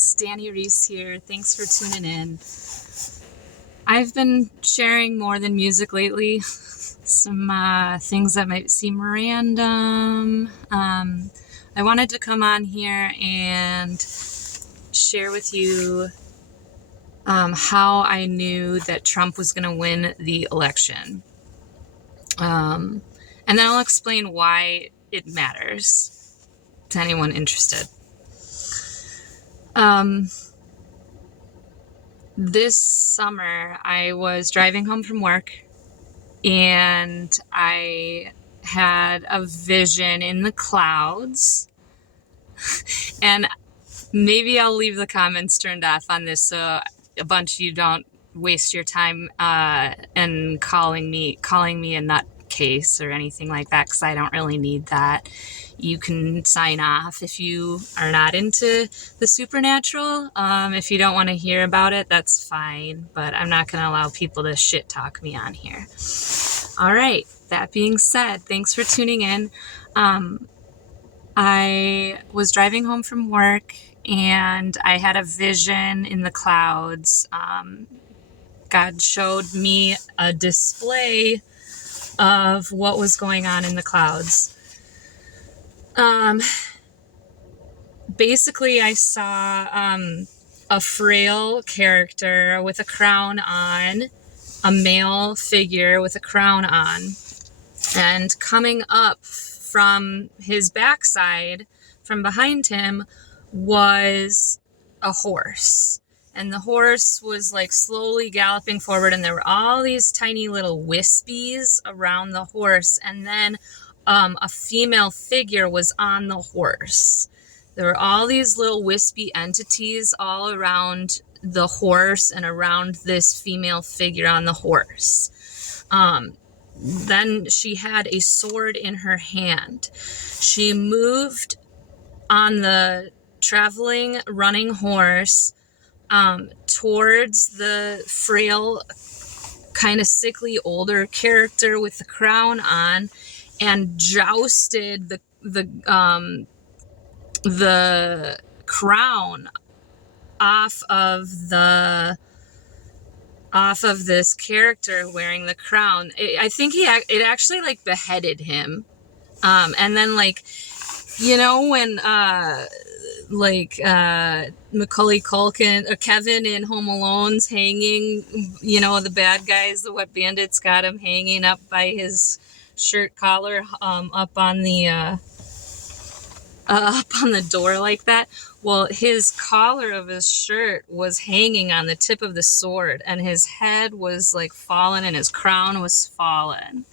guys, Danny Reese here. Thanks for tuning in. I've been sharing more than music lately. Some things that might seem random. I wanted to come on here and share with you how I knew that Trump was going to win the election. And then I'll explain why it matters to anyone interested. This summer, I was driving home from work and I had a vision in the clouds. And maybe I'll leave the comments turned off on this so a bunch of you don't waste your time and calling me a nutcase or anything like that, because I don't really need that. You can sign off if you are not into the supernatural. If you don't want to hear about it, that's fine, but I'm not going to allow people to shit talk me on here. All right, that being said, thanks for tuning in. I was driving home from work and I had a vision in the clouds. God showed me a display of what was going on in the clouds. Basically, I saw a frail character with a crown on, a male figure with a crown on, and coming up from his backside, from behind him, was a horse. And the horse was like slowly galloping forward, and there were all these tiny little wispies around the horse, and then a female figure was on the horse. There were all these little wispy entities all around the horse and around this female figure on the horse. Then she had a sword in her hand. She moved on the traveling, running horse towards the frail, kind of sickly older character with the crown on, and jousted the crown off of this character wearing the crown. I think it actually like beheaded him. And then like, you know, when Macaulay Culkin or Kevin in Home Alone's hanging, you know, the bad guys, the wet bandits got him hanging up by his shirt collar, up on the door like that. Well, his collar of his shirt was hanging on the tip of the sword, and his head was like fallen and his crown was fallen.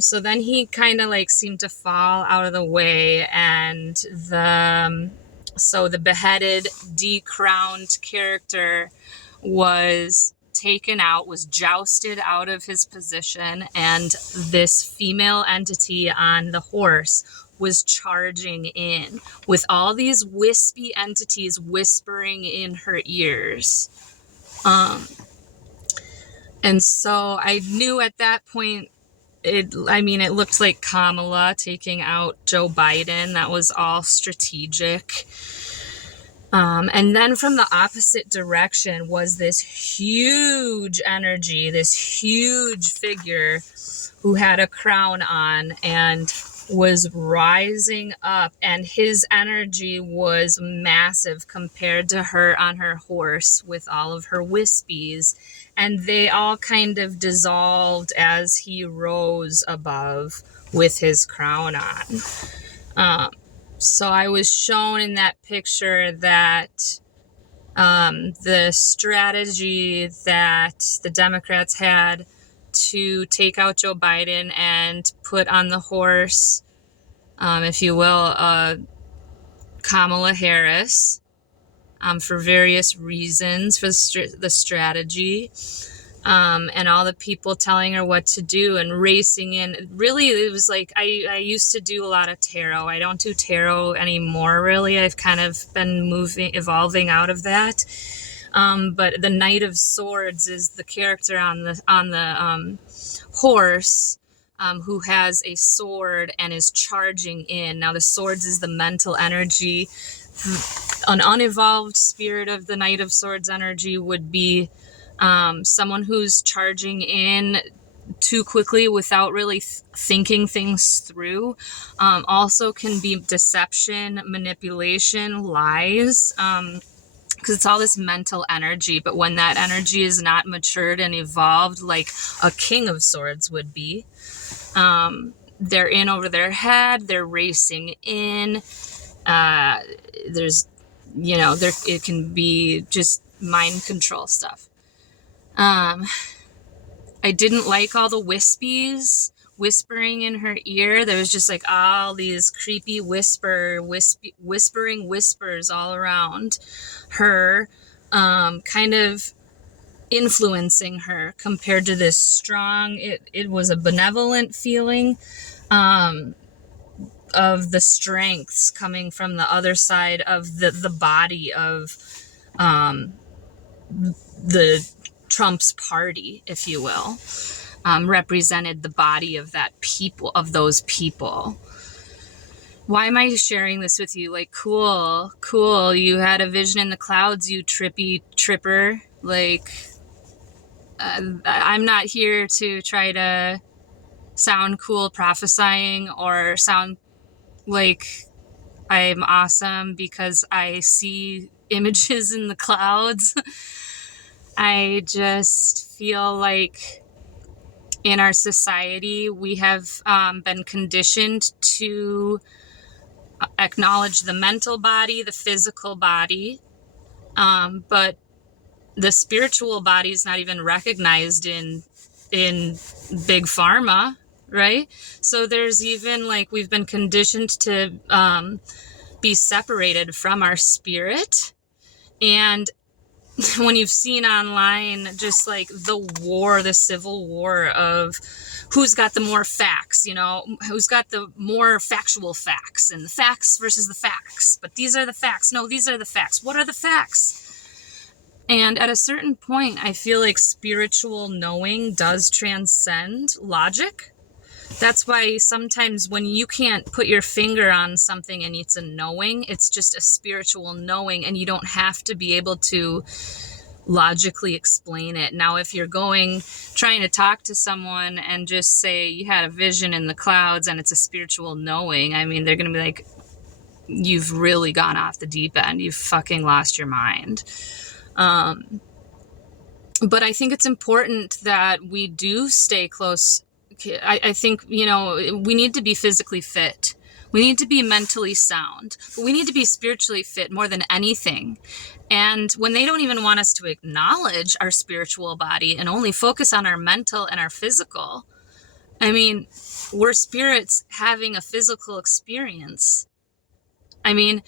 So then he kind of like seemed to fall out of the way, and so the beheaded, decrowned character was taken out, was jousted out of his position, and this female entity on the horse was charging in with all these wispy entities whispering in her ears. And so I knew at that point, it looked like Kamala taking out Joe Biden. That was all strategic. And then from the opposite direction was this huge energy, this huge figure who had a crown on and was rising up, and his energy was massive compared to her on her horse with all of her wispies, and they all kind of dissolved as he rose above with his crown on. So I was shown in that picture that the strategy that the Democrats had to take out Joe Biden and put on the horse, if you will, Kamala Harris, for various reasons, for the strategy, and all the people telling her what to do and racing in. Really, it was like, I used to do a lot of tarot. I don't do tarot anymore, really. I've kind of been evolving out of that. But the Knight of Swords is the character on the horse, who has a sword and is charging in. Now, the swords is the mental energy an unevolved spirit of the Knight of Swords energy would be someone who's charging in too quickly without really thinking things through. Also can be deception, manipulation, lies, because it's all this mental energy. But when that energy is not matured and evolved like a King of Swords would be, they're in over their head, they're racing in. There's, it can be just mind control stuff. I didn't like all the whispering in her ear. There was just like all these creepy whispering whispers all around her, kind of influencing her compared to this strong, it was a benevolent feeling, of the strengths coming from the other side of the body of, the Trump's party, if you will, represented the body of those people. Why am I sharing this with you? Like, cool. You had a vision in the clouds, you trippy tripper. Like, I'm not here to try to sound cool prophesying or sound like I'm awesome because I see images in the clouds. I just feel like in our society, we have been conditioned to acknowledge the mental body, the physical body, but the spiritual body is not even recognized in big pharma, right? So there's even like we've been conditioned to be separated from our spirit. And when you've seen online just like the civil war of who's got the more facts, who's got the more factual facts, and the facts versus the facts. But these are the facts. No, these are the facts. What are the facts? And at a certain point, I feel like spiritual knowing does transcend logic. That's why sometimes when you can't put your finger on something and it's a knowing, it's just a spiritual knowing, and you don't have to be able to logically explain it. Now, if you're trying to talk to someone and just say you had a vision in the clouds and it's a spiritual knowing, I mean, they're going to be like, you've really gone off the deep end. You've fucking lost your mind. But I think it's important that we do stay close. I think, we need to be physically fit. We need to be mentally sound, but we need to be spiritually fit more than anything. And when they don't even want us to acknowledge our spiritual body and only focus on our mental and our physical, I mean, we're spirits having a physical experience. I mean,